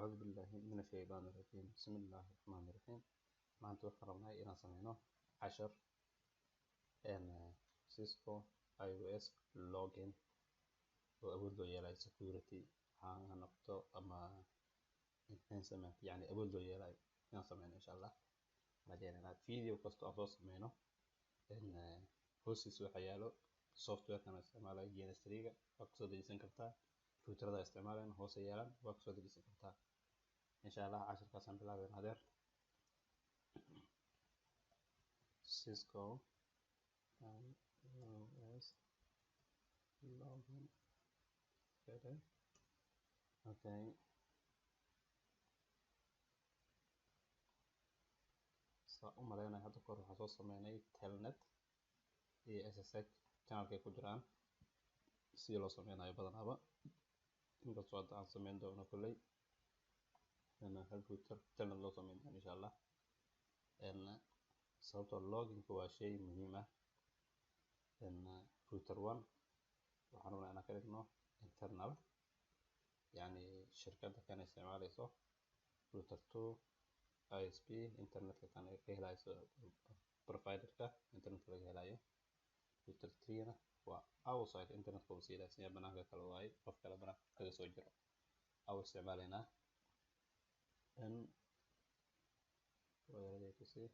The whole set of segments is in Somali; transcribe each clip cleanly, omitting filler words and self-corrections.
أعوذ بالله من الشيطان الرجيم بسم الله الرحمن الرحيم maanta waxaan rabnaa inaan sameyno cashar Cisco iOS login oo awood loo yeelayo security ha noqoto ama enhancement yani awood loo yeelayo inaan sameyno insha Allah rajeynaa video kasta oo soo sameyno hoostiisa waxaa yaalo software kana isticmaalayo GNS3ga waa kusoo dejisan kartaa routerada isticmaalayna hoos yaalan waa kusoo dejisan kartaa insha Allah casharkaasaan bilaabayna hadeer Cisco iOS login okay saa u maleynaya hadda kor waxaan soo sameynay telnet iyo SSH channelkay ku jiraan si loo sameynayo badanaaba inkastoo hadda aan sameyn doono kulley hal router telnet loo sameyn doono insha Allah sababtoo loginku waa shay muhiim ah router 1 waxaan rabnaa inaan ka dhigno internal yani shirkadda kan isticmaalayso router 2 ISP internetka kan ay ka helayso providerka internetka laga helayo router 3 na waa outside internetka uu siiyay banaanka kale waay qof kale banaanka kaga soo jiro aw isticmaalaynaa wayaraday ku sii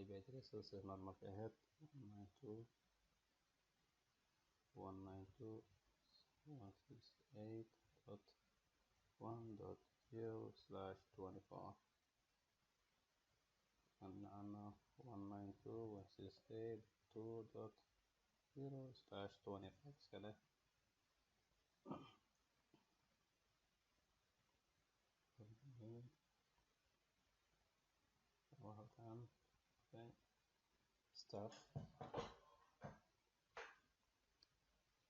IP address normal ka ahayd 192.168.1.0/24 أنا 192.168.2.0/25 كده وهكذا okay start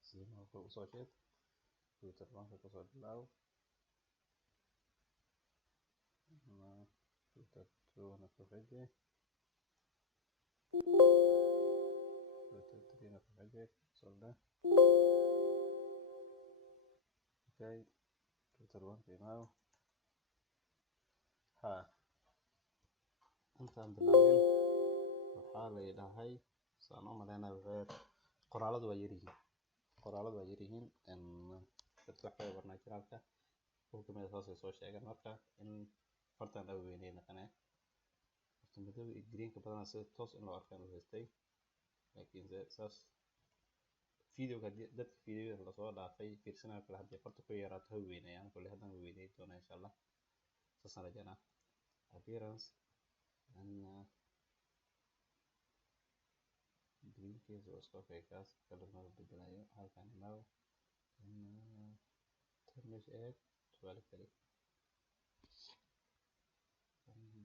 زي ما هو صوتيت router 1 ka soo bilaabo router 2 na ku xige router 3 na ku xige solda okay router 1 bilaabo intaan bilaabin waxaa la yidhaahay saan u maleynayo qoraaladu waa yaryihiin dadka wax ka barnaa jiraalka hukumada hoose soo sheegan marka in fartan aad weynay naqanay horta madow iyo greenka badanaa sida toos in loo arkaan u haystay laakiin saas videoga dadka videoda la soo dhaafay fiirsanaya kale haddii farta ku yaraato ha weynayaan kulli haddana weynay doona insha Allah saasaan rajaynaa appearance and green case oo iska okay kaas color ma bedelayo halkan now turnish egg su'aal kale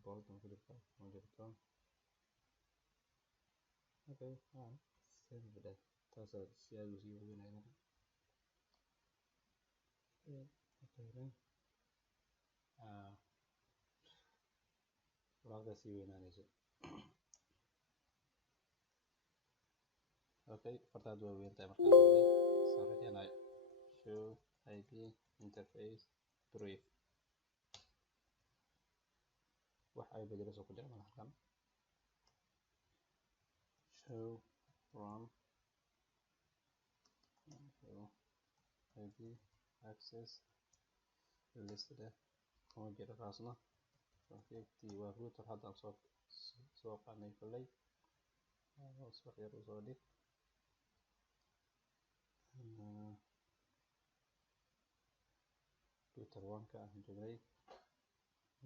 bold ma jirto okay save that taas si aad u sii weynayna okay laga sii weynaanayso okay fartaad waa weyntahay markaan helnay soo rajaynayo show IP interface brief wax ay bedelaso ku jira halkan show from IP access listed kuma jira kaasna configti waa router haddaan soo qaanay kulley wax yar u soo dhig router 1 ka aan joogay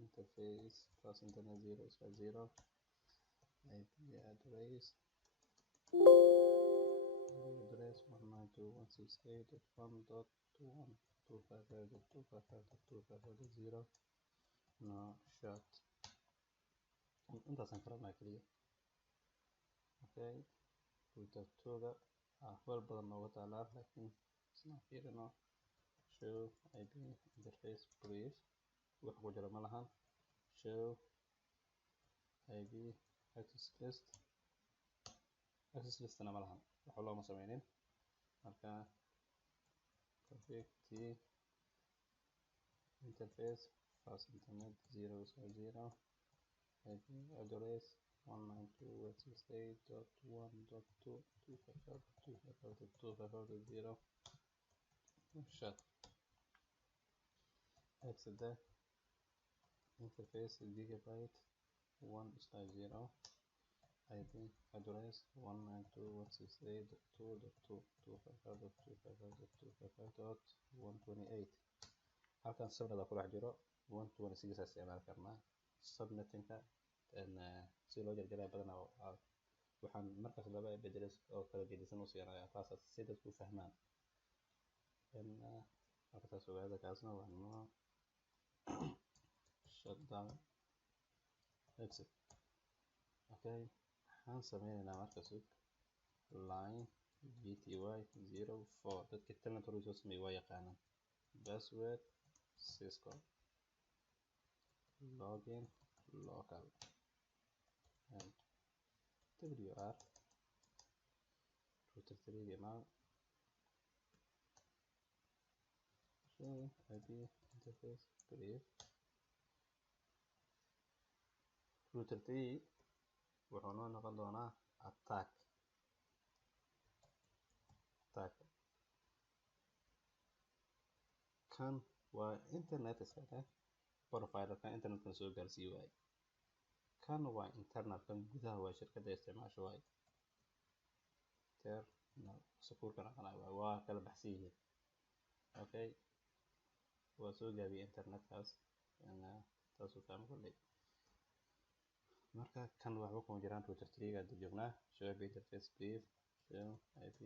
interface plus internet 0/0 IP address 192.168.1.255.255.255.0 no shot intaasaan ka rabnaa keliya okay router 2 ga wal badan nooga taalaa laakiin isna fiirino show IP interface brief wax ku jira ma lahan show IP access list na ma lahan wax looma sameynin marka config interface fast internet 0/0 IP address 192.168.1.2.255.255.255.0 shut exit the interface gigabyte 1/0 IP address 192.168.2.2.255.255.255.128 halkan subnet ku dhex jiro 126 aan isticmaali karnaa subnettingka si loo jarjaray badanaa waxaan markaas laba address oo kala gedisan u siinayaa taas si dadku fahmaan markaas ogaada kaasna waa nooc shutdown exit okay waxaan sameynaynaa markaas line gty04 dadka talent hore soo sameeyay waa yaqaanaan password cisco login local and wr router 3 now IP interface brief router 3 wuxuu noo noqon doonaa attack kan waa internet iska providerka internetka soo gaarsiiyo waay kan waa internal kan gudaha waa shirkadda isticmaasho waay internal sakuurkan waa kala baxsan yihiin okay waa soo gaabiyay internetkaas taasoo fahmo kolley marka kan waxba kuma jiraan router 3 ga hadda joognaa show IP interface brief show IP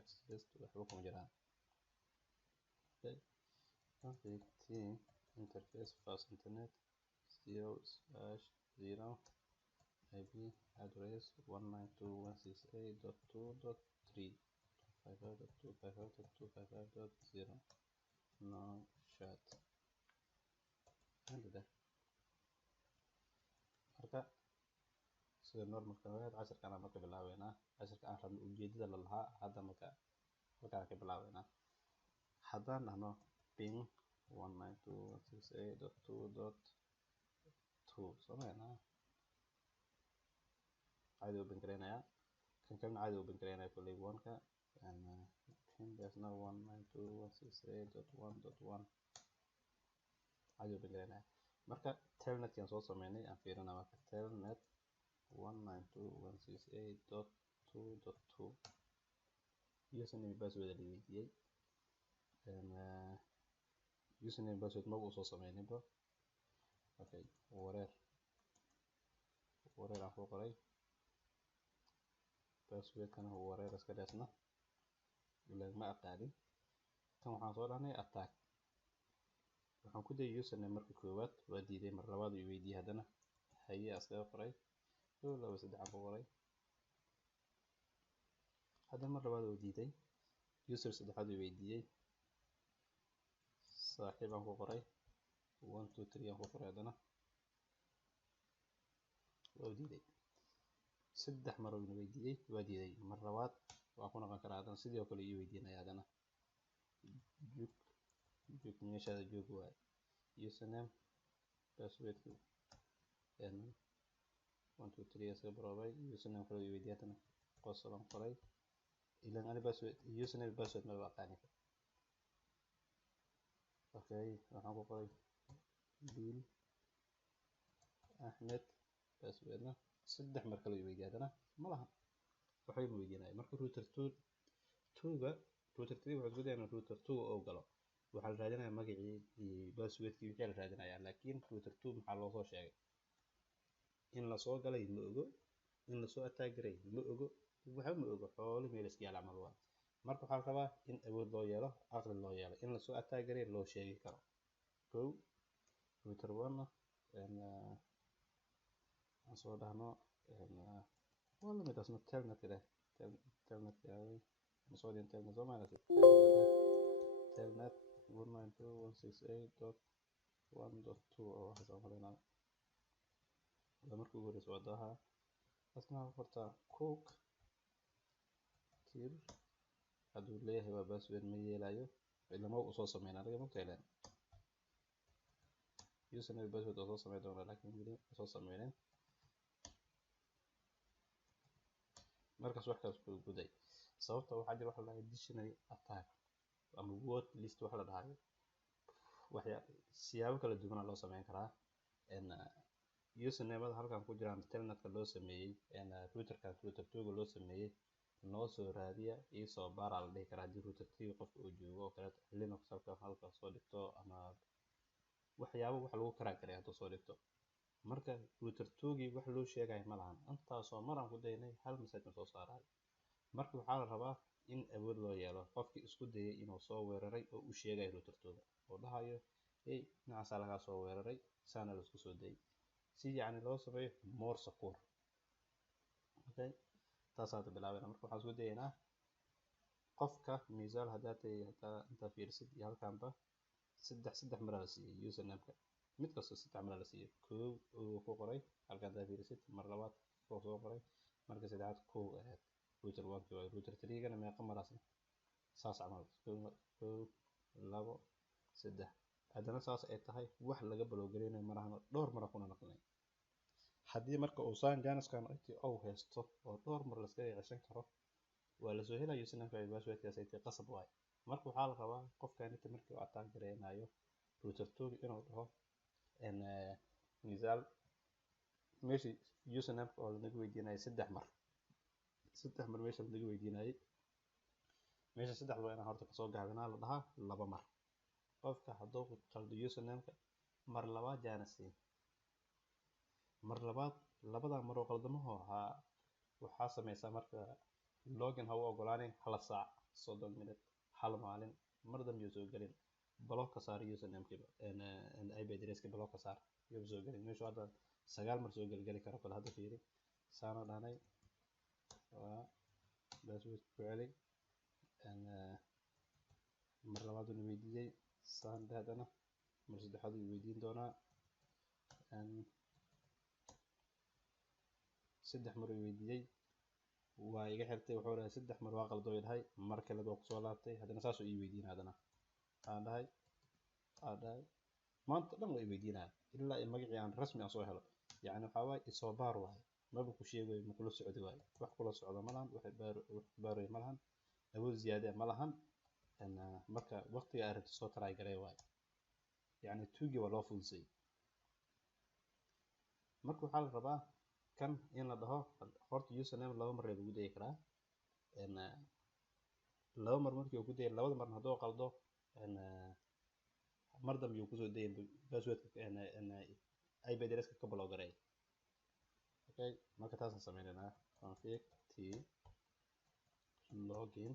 access waxba kuma jiraan config team interface fast internet 0/0 IP address 192.168.2.3 no shut handle marka sida normalka ah casharkan aan marka bilaabeynaa casharka aan rabno ujeedada la lahaa hadda marka ka bilaabeynaa haddaan dhahno ping 192.168.2.2 sameynaa caadi open gareynayaa kan kalena caadi open gareynayaa kolley one-ka ping desna 192.168.1.1 caadi open gareynayaa marka telnetkan soo sameynay aan fiirinaa marka telnet 192.168.2.2 username password la weydiiyey username password ma uu soo sameyninba okay wareer aan ku qoray passwordkana wareer iska dheesna lagama aqaanin kan waxaan soo dhahnay attack waxaan ku dayay username marka koowaad waa diiday mar labaad uu weydiiyey haddana haye askaga qoray 223 aan ku qoray haddana mar labaad uu diiday user saddexaad uu weydiiyey saaxiib aan ku qoray 123 aan ku qoray haddana waa diiday saddex mar uu weydiiyey waa diiday mar labaad waa ku noqon karaa haddana sidoo kale ii weydiinaya haddana joog meeshaada joog waay username password 123 iska barobay username kale ii weydiiyay haddana qosol aan qoray ilan ani password username password ma aqaanin okay waxaan ku qoray bill ahmed passwordna saddex mar kale ii weydiiyay haddana ma laha waxay ma weydiinaya marka router 2 ga router 3 wuxuu isku dayaa router 2 oo galo waxaa la raadinayaa magacii iyo passwordkii wixii la raadinayaa laakiin router 2 maxaa loo soo sheegay in la soo galay ma ogo in la soo attack garay ma ogo waxa ma ogo xoolo meel iska yaala camal waa marka waxaa la rabaa in awood loo yeelo aqli loo yeelo in la soo attack garay loo sheegi karo kow router 1 aan soo dhahno waa la mid asna telnet leh telnet masoo telnet soo maana telnet 192.168.1.2 oo waxaas aan malayna markii ugu horeysa waa daha asna horta cook tir hadduu leeyahay waa password ma yeelayo ilama uu soo sameynaa laga mugtayleen username password oo soo sameyn doona laakiin weli soo sameynin markaas wax kaas ku guday sababta waxaa jira waxa la dhahay dictionary attack ama word list waxa la dhahay siyaabo kala duwan loo sameyn karaa username-ada halkan ku jiraan telnetka loo sameeyey routerka router 2 loo sameeyey noo soo raadiya iyo soo baara la dhihi karaa haddii router 3 qofka uu joogo oo kale linux halka soo dhigto ama waxyaabo wax lagu karaa karay hadduu soo dhigto marka router 2gii wax loo sheegay ma lahan intaasoo maraan ku daynay hal message soo saaray marka waxaa la rabaa in awood loo yeelo qofkii isku dayay inuu soo weeraray oo u sheegay router 2 oo dhahayo hey dhinacaas laga soo weeraray saana la isku soo dayay si yani loo sameeyo more secure okay taas aad bilaabana marka waxaan isku dayaynaa qofka misaal hadda inta fiirsid iyo halkaanba saddex mar la siiyay username-ka mid kasta 3 mar la siiyay koow uu ku qoray halkaan hadda fiirsid mar labaad oo soo qoray marka saddexaad koow ahayd router 1 iyo router 3 gana meeqa maraas saas camal koow labo saddex haddana saas ay tahay wax laga baloogareynay marahan dhowr mar kuna naqnay haddii marka uu saan janiskan oo haysto oo dhowr mar la iska yeeshan karo waa la soo helayo username iyo passwordkaas ay qasab waay marka waxaa la rabaa qofkan inta markii uu attack gareynayo router 2 inuu dhaho misaal meeshii username oo laga weydiinayay saddex mar meesha laga weydiinayay meesha saddex waa inaan horta kasoo gaabinaa la dhahaa laba mar qofka hadduu qaldo username-ka mar labaad jaanasi mar labaad labada mar oo qaldamaho waxaa sameysaa marka login ha u ogolaanin hala saac 30 minute hal maalin mar dambe soo galin block ka saar username-kiiba IP address-ka block ka saar iyo soo galin meesha hadda 9 mar soo gali karo kala hadda fiiri saana dhaanay waa password query mar labaad uu weydiiyay saan dhaadana mar saddexaad uu weydiin doonaa saddex mar uu weydiiyay waa iga xirtay wuxuu dhahay saddex mar waa qaldo yahay mar kale oo soo laabtay hadana saas uu weydiin hadana aan dhahay maanta dhan way weydiinaa ilaa magacii aan rasmi ah soo helo yani waxa waay isoo baar waay maba ku sheegay ma kula socdo waay wax kula socdo ma lahan wax baaray ma lahan awood ziyaada ma lahan marka waqtiga aad soo try garay waay yani tuugi waa loo fududsay marka waxaa la rabaa kan in la dhaho horta username laba mar lagu day karaa laba mar markii uu ku day labada mar hadoo qaldo mar dambe uu ku soo day passwordka IP address-ka ka block garay okay marka taas aan sameeynaa config t login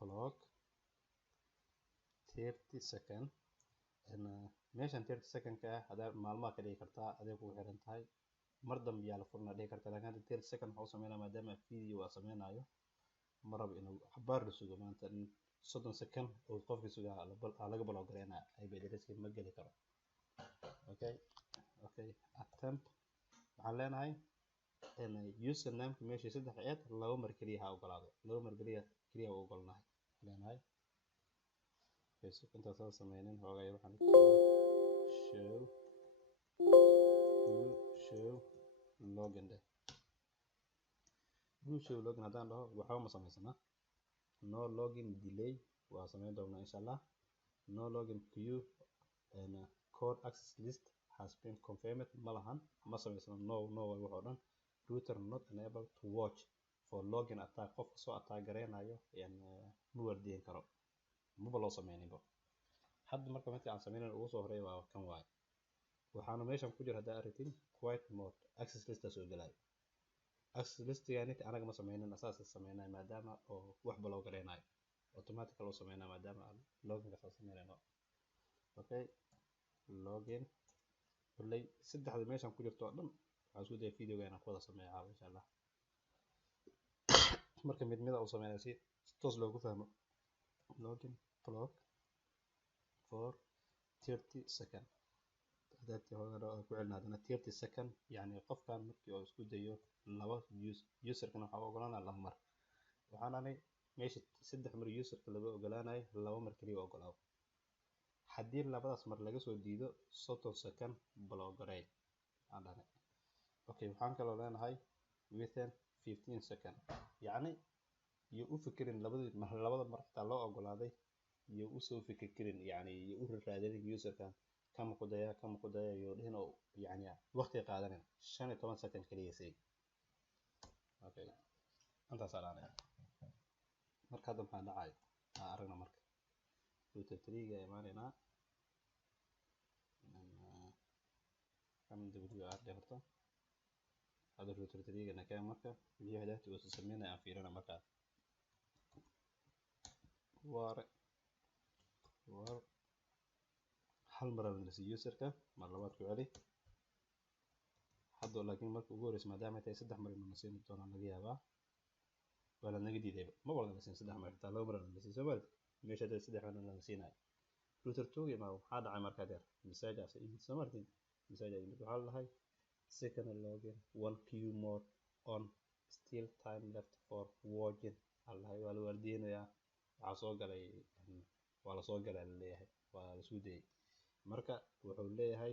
block 30 second meeshan 30 second ka hada maalmaha ka dhigi kartaa adeeg ku xiran tahay mar dambe yaa la furna dhigi kartaa laakiin 30 second waxa uu sameeynaa maadaama video waa sameynayo marab inuu xabaar la sugo maanta 30 second oo qofka sugaa laga block gareynaa IP address-ka ma gali karo okay attempt waxaan leenahay username meeshii saddex eed laba mar kaliya ha ogolaado laba mar kaliya u ogolnahay leenahay inta soo sameynin hoogay waxaan show login show login hadaan dhaho waxa ma sameysana no login delay waa sameyn doonaa insha Allah no login queue code access list has been confirmed malahan ma sameysana no way wuxuu dhan router not enabled to watch for login attack qofka soo attack gareynayo ma wardiin karo ma loo sameyninba hadda marka aan sameynayno ugu soo horeeyay waa kan waay waxaana meeshan ku jira hadda aragtin quiet mode access list soo galay access list-gaani anaga ma sameynin asaas sameynay maadaama oo wax block gareynayo automatic loo sameynaa maadaama login ka sameynayno okay login kulay saddexda meeshan ku jirto dhan waxaan soo day video gaana ku wada sameeyaa insha Allah marka mid uu sameeyaa si toos loogu fahmo login block for 30 second hadii hore oo ku cilnaadana 30 second yani qofkan markii uu isku dayo laba user-kana waxa ogolaanaa laba mar waxaan aanay meesha saddex mar user-ka laga ogolaanayo laba mar kaliya ogolaaw haddii labadaas mar laga soo diido 30 second block garay aan dhahnay. Okay, waxaan kaloo leenahay within 15 second, yacni iyo u fikirin labada mar xitaa loo ogolaaday iyo u soo fikirin, yacni iyo u raadinin userka kama ku daya iyo dhihin oo yacni waqti qaadanin 15 second kaliya say. Okay, intaas aan dhahnay. marka hadda maxaa dhacay aragna marka router 3 ga imaanayna kan WR horta هذا الروتر 3 أنا كان مركب اللي هي هدايته بس سمينا فينا مركب وار هل مرة من اليوزر كا مرة وارك عليه حد لكن مركب جورس ما دام تيسدح مرة من النسين بتونا نجيها بقى ولا نجدي ده ما برضه نسين سدح مرة تعالوا مرة من النسين سمرت مش هذا سدح من النسين هاي روتر 2 ما هو هذا عمر كدر مساجة سمرتين مساجة يمكن حال هاي second login 1 queue mode on still time left for watching الله waa la wardiinaya waxa soo galay waa la soo galay leeyahay waa la soo deeyay marka wuxuu leeyahay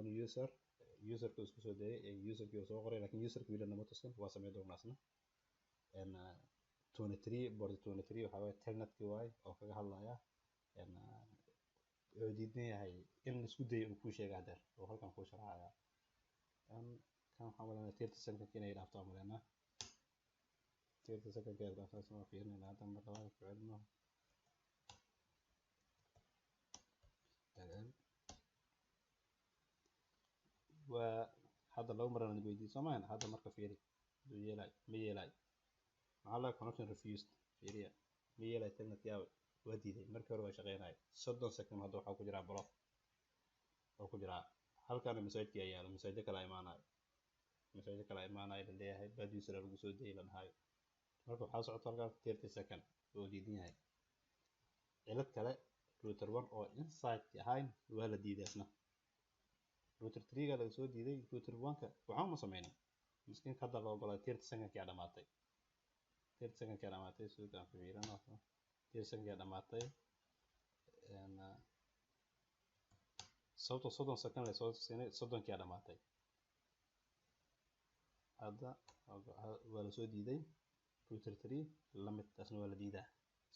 one user ka isku soo deeyay user kii soo qoray laakiin user kii lana ma tusin waa sameeyay doonasna 23 board 23 waxa way telnet kii waay oo kaga hadlaya diidna yahay in la isku dayo uu ku sheegay hadda oo halkan ku sharaxaya kan waxaan walaalahay 30 second inay dhaafto amalena 30 second ka dhaafto soo fiirnayna hadda marka waa ku celino wa hadda loo marana weydiin Soomaan hadda marka fiiri ma yeelay maxaa la connection refused fiiriya ma yeelay telnet yaa waa diiday markii hore waa shaqeynay 30 second hadda waxa ku jira block oo ku jira halkan message ka yaalo message kala imaanay leeyahay bad user lagu soo deeyay lanahay marka waxa socota halkan 30 second oo diidan yahay cilad kale router 1 oo inside ahayn waa la diiday asna router 3 ga laga soo diiday router 1 ka waxa ma sameeyay miskiin ka daba ogolaa 30 second ka dhamaatay 30 second ka dhamaatay soo ka fiirano 30 second ka dhamaatay soddon second la soo siinay 30 ka dhamaatay hadda waa la soo diiday router 3 lamid asna waa la diidaa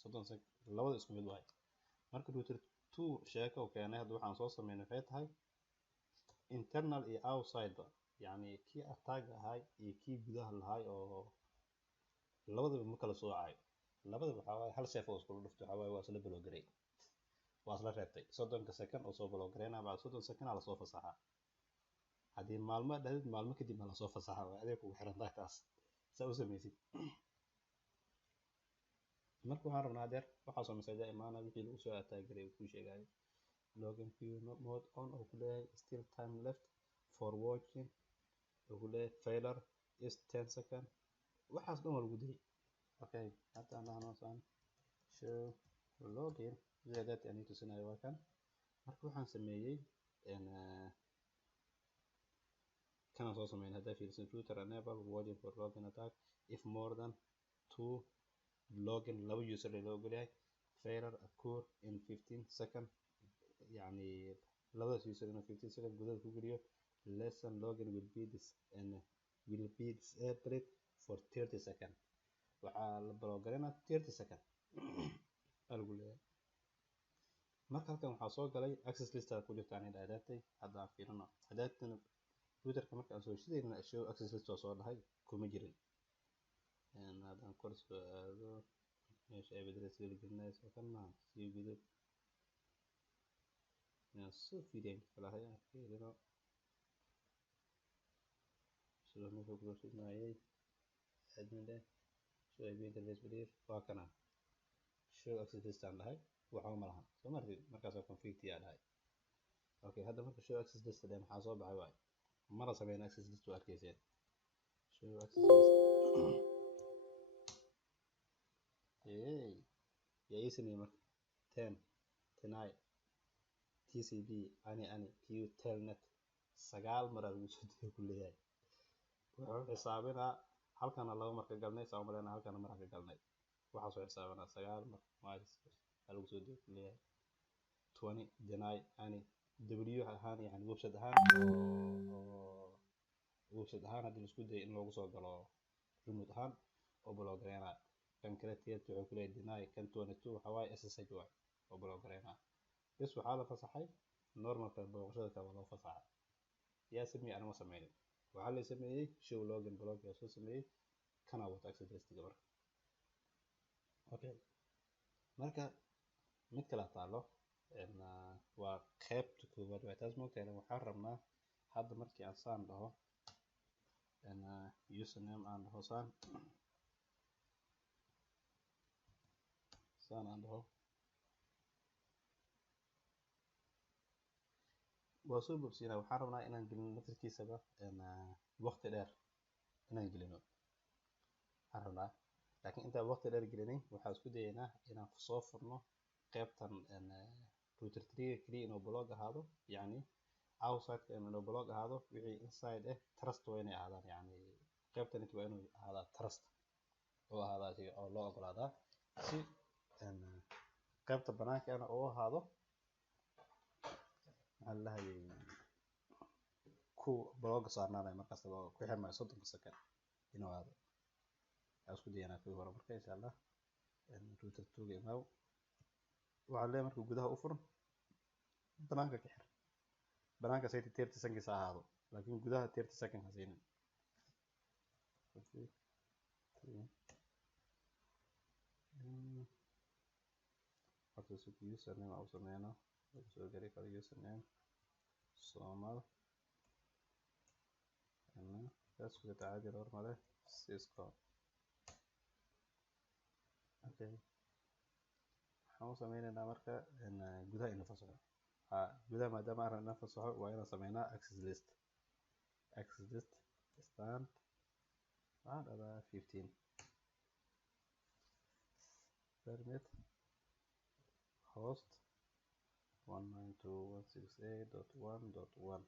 30 second labada isku mid waay marka router 2 sheeko oo keenay hadda waxaan soo sameeynay waxay tahay internal iyo outside yani kii attack ahay iyo kii gudaha lahay oo labadaba ma kala soocay labadaba waxa way hal safe oo isku dhufto waxa way waa isla block garay waa isla reebtay 30 second oo soo block gareena baa 30 second la soo fasaxa hadii maalmo dhadid maalmo kadib la soo fasaxa waa adeeg ugu xiran tahay taas saa u sameeysid marka waxaan rabnaa deer waxa soo message imaana wixii uu soo attack garay uu ku sheegay login queue mode on oo ku leeyahay still time left for watching oo ku leeyahay failure is 10 second waxaas dhan waa lagu dayay okay hadda aan saan show login zaadat yani tusinayo waa kan marka waxaan sameeyay kana soo sameeyay hadda fiirsan router enable watching for login attack if more than 2 login laba user loo ogolyahay failure occur in 15 second يعني labada user in 15 second gudaha ku geliyo lesson login will be disabled for 30 second waxa la blogarena 30 second algu leeyahay marka halkan waxa soo galay access list ku jirta aan dhaadatay hadda fiirino hadaatan router ka marka soo shidayna show access list soo dhahay kuma jirin hadan course aado meesha ay beddelay gelinaysoo kana si gudaha soo fiiriyay kala hayaan fiirino soo ma ku doortay admin soo ay interface bariir waa kana show access list aan dhahay waxa ma lahan soo markaas config yaa dhahay okay hadda marka show access list dheer maxaa soo baxay waay mara sameeyay access list waa arkayseen show access list ya ismi marka 10 tonight TCP ani Q telnet sagaal mar lagu soo diray ku leeyahay wuxuu xisaabinaa halkan laba mar ka galnay soo marayna halkan mar ka galnay waxa soo xisaabinaa sagaal mar lagu soo diray ku leeyahay 20 deny يعني w ahaan يعني website ahaan oo website ahaan hadii la isku dayo in loogu soo galo remote ahaan oo block gareena kan kale tiyada wuxuu ku leeyahay deny kan 22 waxa waaye SSH waa oo block gareena bas waxaa la fasaxay normalka booqashada ka wada fasaxa yaa sameeyay anama sameeyay waxa la sameeyay show login block yaa soo sameeyay kana wada access list gabar okay marka mid kala taalo waa qaybta koowaad waa taas moogtahay waxaan rabnaa hadda markii aan saan dhaho username aan dhaho saan aan dhaho waa soo bogsiinaa waxaan rabnaa inaan gelino naftirkiisaba waqti dheer inaan gelino waxaan rabnaa laakiin intaan waqti dheer gelinin waxaan isku dayaynaa inaan soo furno qaybtan router 3 kaliya inuu block ahaado yani outside inuu block ahaado wixii inside trust waa inay ahaadaan yani qaybtan waa inuu ahaadaa trust oo ahaadaa oo loo ogolaadaa si qaybta banaanka ana oo ahaado maxaa la hayay ku block saarnaanay markaas ku xirmay 30 second inuu ahaado isku dayaynaa kuwii hore marka insha Allah router 2 ga imaw waxaa leeyahay markuu gudaha u furan banaanka ka xir banaanka say 30 seconds ahaado laakiin gudaha 30 seconds haynin hadda soo username au sameeyna soo gari karo username Somal taas ku tacaadi normal Cisco okay waxaan sameeynaa marka gudaha inuu fasaxo gudaha maadaama aan rabnaa fasaxo waa inaan sameeynaa access list stand waxaan dhadaa 15 permit host 192.168.1.1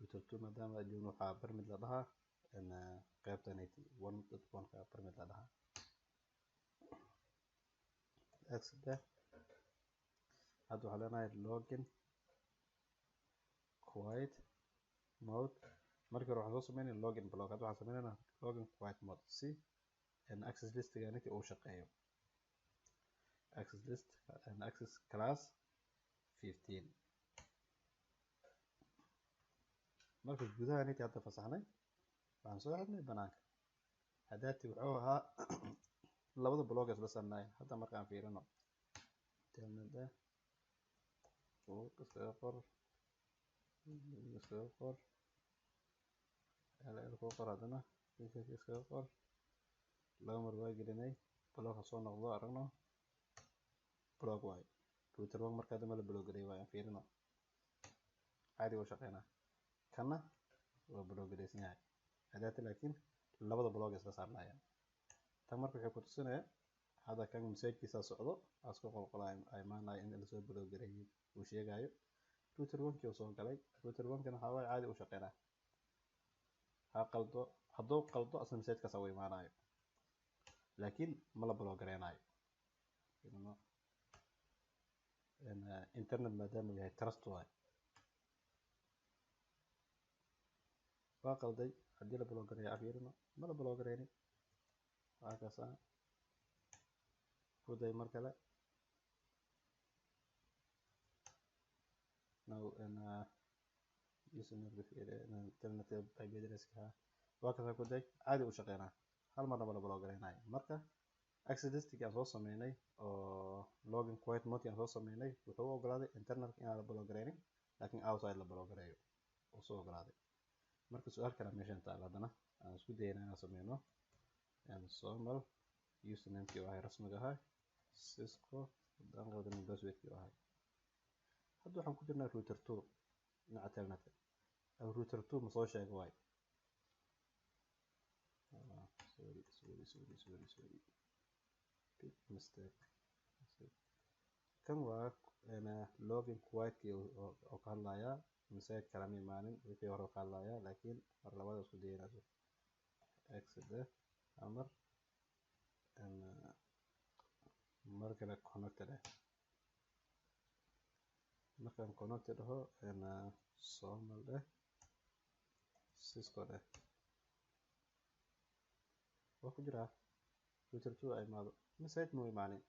router 2 maadaama joogno waxaa permit la dhahaa qaybtan 1.1 ka permit la dhahaa access hadda waxaa leenahay login quiet mode markii hore waxaan soo sameynay login block hadda waxaan sameynaa login quiet mode si access listiga inta uu shaqeeyo access list and access class 15 marka gudaha inta hadda fasaxnay waxaan soo xidhnay banaanka hadaati wuxuu ahaa labada block isla saarnaayeen hadda markaan fiirino telnada oo iskaga qor hadana iskaga qor laba mar waa gelinay block soo noqdo aragno block waay router 1 marka hadda la block garay waan fiirino caadi u shaqeynaa kana waa block garaysan yahay hadaati laakiin labada block isla saarnaayeen tan marka waxay ku tusinayaan hada kan message-kiisa socdo asko qolqolaay ay maanay in la soo block garay uu sheegayo router 1 kii soo galay router 1 kana waxa way caadi u shaqeynaa hadduu qaldo asna message-kaas way imaanayo laakiin ma la block garaynayo internet maadaama yahay trust waay waa qalday haddii la block gareeyo afyirino ma la block garaynin waa kaasa kuday mar kale now username alternative IP address ka waa kaasa kuday caadi u shaqeynaa hal marna la block garaynayo marka access list aan soo sameynay oo login quiet mode aan soo sameynay wuxuu ogolaaday internet in aan la block garaynin laakiin outside la block gareeyo oo soo ogolaaday marka su'aal kale meeshan taala hadana aan isku dayaynaa inaan sameyno Somal username kii waa rasmiga ahaa Cisco dan qodobna password kii ahaa hadda waxaan ku jirnaa router 2 dhinaca telnet router 2 ma soo sheego waay sorry big mistake kan waa login quiet oo ka hadlaya message kala imaanin wixii hore ka hadlaya laakiin mar labaad isku dayaynaa exit amar mar kale connected markaan connect dhaho somal dheh cisco dheh waa ku jiraa router 2 ay imaado message ma imaanin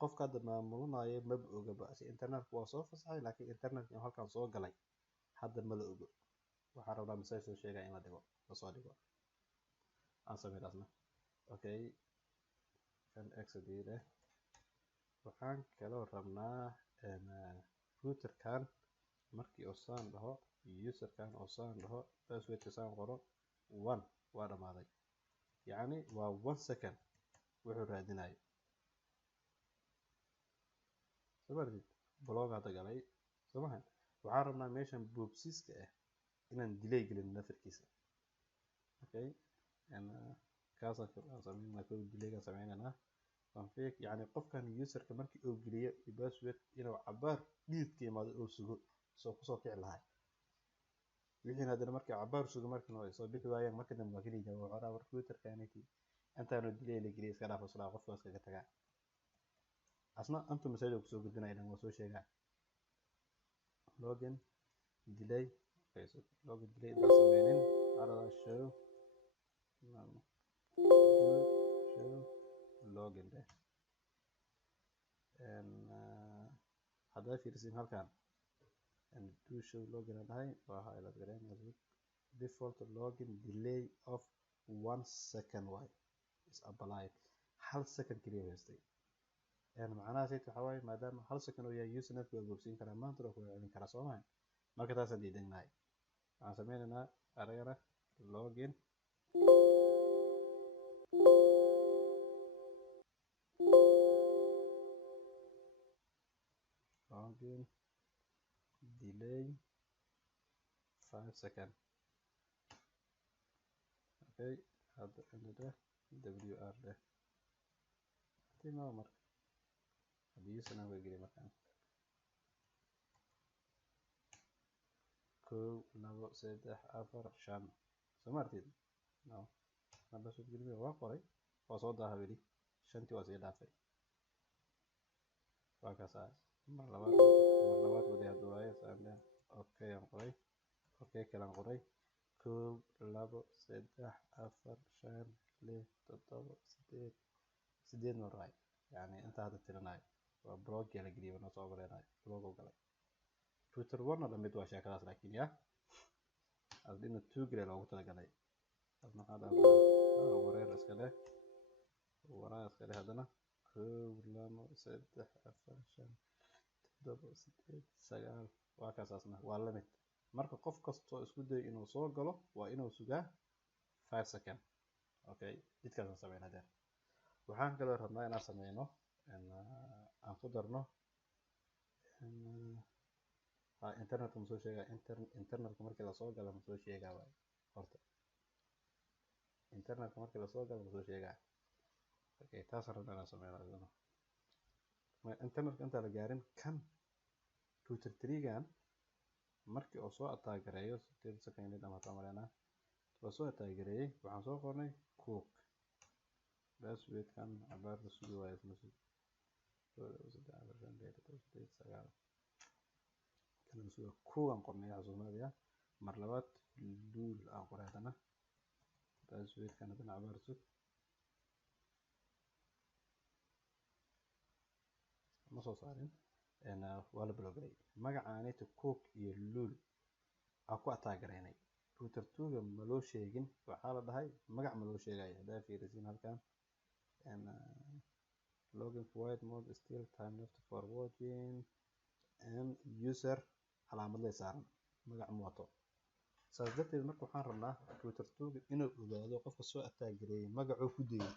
qofka hadda maamulanayo maba ogaba si internetka waa soo fasaxay laakiin internetka inuu halkan soo galay hadda ma la ogo waxaan rabnaa message soo sheegaya in la dhigo lasoo dhigo aan sameynasna okay kan exit dheh waxaan kaloo rabnaa routerkan markii oo saan dhaho userkan oo saan dhaho passwordka saan qoro 1 waa dhamaaday yacni waa 1 second wuxuu raadinayo sabartid blog hadda galay somahan waxaan rabnaa meeshan boobsiiska ah inaan delay gelin nafirkiisa okay kaasaan sameynaa koo delayga sameynaa config yani qofkan userka markii uu geliyo password inuu cabaar dhididka imaado oo sugo soo kusoo kici lahay wixii hadana markii cabaar sugo markii ay soo bixi waayeen markii dambe waa kaliya waa hore routerkaniti intaanu delay la geliyo iska dhaaf isla qofka iska tagaa asna antu message ku soo gudbinaya inaan soo sheegaa login delay facebook login delay inta sameynin arada show login dheh haddaa fiirsin halkan do show login dhahay waa highlight gareynaa default login delay of 1 second way is applied hal second kaliya haystay macnaha saytu waxa waaye maadaama hal second oo yahay usernet waa boobsiin karaa maanta oo ku celin karaa soo maahan marka taasaan diidanahay waxaan sameynaynaa aragana login delay 5 second okay hadda inta wr dheh tima marka hadii usernet way geli markaan 1 2 3 4 5 soo martid no namba soo geli waa qoray waa soo daaha weli shantii waa sii dhaafay waa kaas mar labaad wadi waaye saande okay aan qoray okay kalaan qoray 1 2 3 4 5 6 7 8 mar raay yani inta hadda tiranayo waa blog la geliyo na soo galay blog oo galay router 1 la mid waa sheekadaas laakiin ya adina 2 gale loogu talagalay adna hada wareer iska leh hadana 1 2 3 4 5 9 waa kaasasna waa la mid marka qof kasto isku day inuu soo galo waa inuu sugaa 5 second okay jidkaas sameynaa waxaan kaloo rabnaa inaan sameyno aan ku darno internet ma soo sheegaa internetka markii la soo galo ma soo sheegaa waay horta internetka markii la soo galo ma soo sheegaa okay taas rabnaa inaan sameyno internetka inta la gaarin kan router 3 gan markii oo soo ataagareeyo 8 second dhamaata marayna waa soo ataagareeyay waxaan soo qornay cook passwordkan cabaarta sugi waayo isma sugi kan suga kuwan qornay xasuumaadaya mar labaad luul aan qoray hadana passwordkan hadana cabaar sug ma soo saarin waa la blockay magacaanayta cook iyo luul aan ku ataagareynay router 2 ga ma loo sheegin waxaa la dhahay magac ma loo sheegay hadaa fiirisin halkan login quiet mode still time left for watching and user calaamad leh saaran magac ma wato saas darteed marka waxaan rabnaa router 2 ga inuu ogaado qofka soo ataagareeyay magacuu ku dayay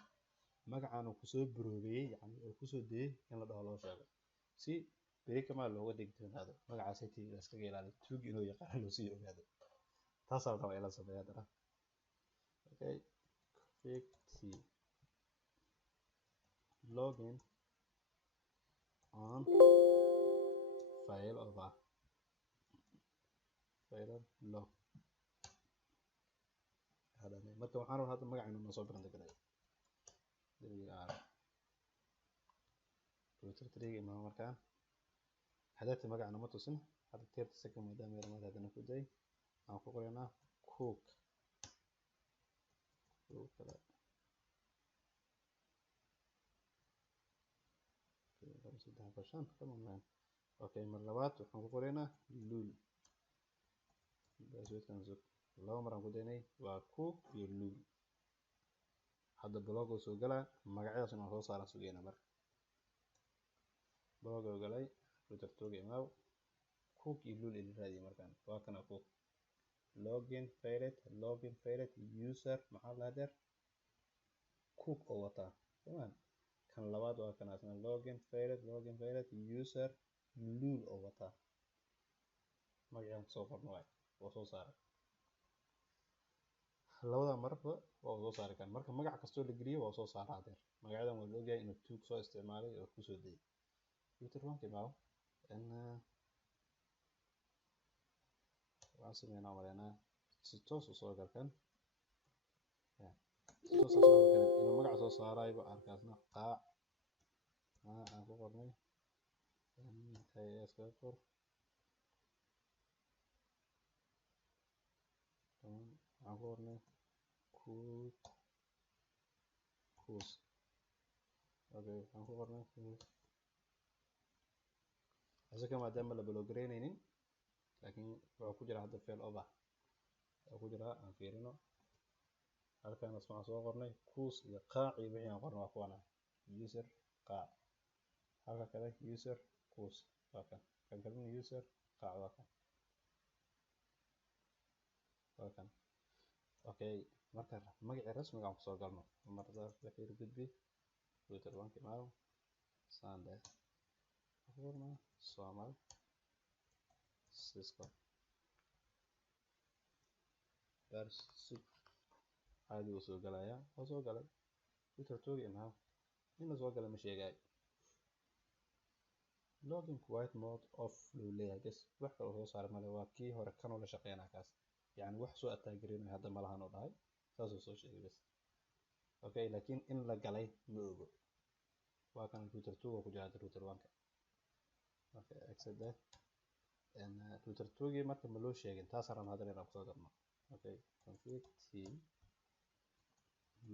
magacaan uu kusoo broobiyay yani uu kusoo dayay in la dhaho loo sheego si beri kama looga digtoonaado magacaas ay tii iskaga ilaaliyo tuugi inuu yaqaan loo sii ogaado taas aan rabaa in la sameeyo hadana okay config t login on file over file log hadana marka waxaan rabaa hadda magaca inuu soo biran deganayo wr router 3 ga markaan hadati magacna ma tusin hadda 30 second maadaama yar maad hadana ku day aan ku qoraynaa cook kala saddex bashan kama okay mar labaad waxaan ku qoraynaa lul basweedkan zug laba mar aan ku daynay waa cook iyo lul hadda blog oo soo galaa magacyadaas inaan soo saaran sugayna marka blog oo galay router toga imaaw cook iyo lul ila raadiyo markaan waa kana cook login failed user maxaa la hadeer cook oo wataa tamam kan labaad waa kana asna login failed user lul oo wataa magacaan soo qorno waay oo soo saaray labada marba waa soo saari kan marka magac kasto la geliyo waa soo saaraa hadeer magacadan waa la ogyahay inuu tuug soo isticmaalay oo ku soo dayay router one imaaw waxaan sameynaa maleynaa si toos u soo galkan si toos asna u galin inuu magac soo saarayba arkaasna qaac aan ku qornay iska qor aan ku qornay cook okay waxaan ku qornay asaka maadaama la blogareynaynin laakiin wuxuu ku jira hadda fail over wuxuu ku jira aan fiirino halkaan waxaan soo qornay cook iyo qaac iyo wixii aan qornay waa kuwana user qaac halka kale user cook waa kan kalena user qaac waa kan okay marka magaca rasmiga aan ku soo galno marada la fiir gudbi router one imaaw sande qorna Somal Cisco darsu caadi uu soo galaya oo soo galay router toga imaaw inuu soo galay ma sheegay login quiet mode off loo leeyahay bas wax kale oo soo saaray male waa kii hore kan oo la shaqeynaa kaas yani wax soo ataagirinay hadda malahan oo dhahay saas oo soo sheegay bas okay laakiin in la galay ma ogo waa kan router toga ku jira router one ka okay exit that and router toga marka ma loo sheegin taas aan hadda inaan ku soo galno okay config t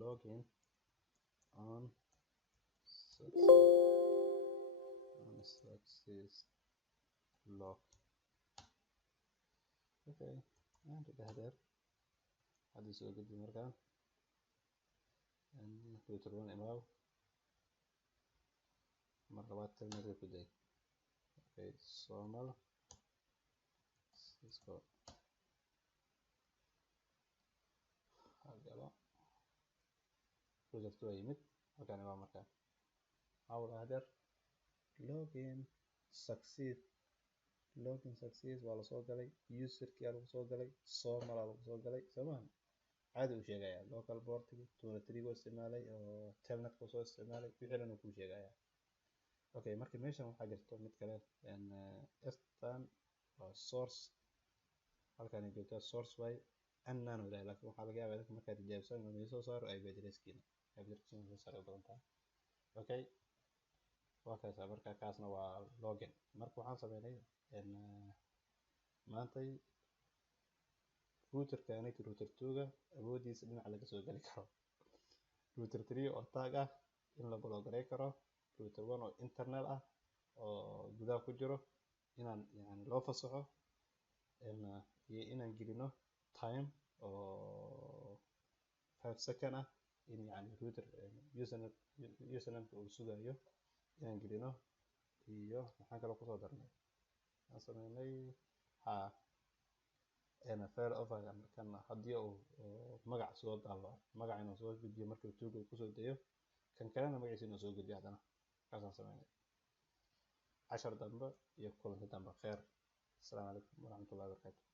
login on success log okay and hadeer hadda soo gudbi markaan router one imaaw mar labaad terminal ku day okay Somal Cisco agalo router two yimid halkaan waa markaan hawl hadeer login success waa la soo galay userkii lagu soo galay Somal lagu soo galay samaan caadi u sheegaya local port 23 oo isticmaalay oo telnet ku soo isticmaalay wixii dhan uu ku sheegaya okay marka meeshan waxaa jirto mid kale estan waa source halkaan ay joogtaa source way annaan wadaay laakiin waxaa laga yaabaa dadka markaad tijaabsan inuu soo saaro IP addresskiina soo saaro doontaa okay waa kaas marka kaasna waa login marka waxaan sameynay maantay routerkaani router toga awoodiisa dhinac laga soo gali karo router 3 oo tag ah in la blogaray karo router 1 oo internal ah oo gudaha ku jiro inaan yani loo fasaxo iyo inaan gelino time oo 5 second ah in yani router username uu sugayo inaan gelino iyo maxaan kale ku soo darnay aan sameynay fail over kan hadii uu magac soo dalo magac inuu soo gudbiyo markii tuuga ku soo dayo kan kalena magaciisa inuu soo gudbiyo hadana kaasaan sameynay cashar dambe iyo kulanti dambe khair. Assalaamu calaykum waraxmatullaahi wabarakaatuh.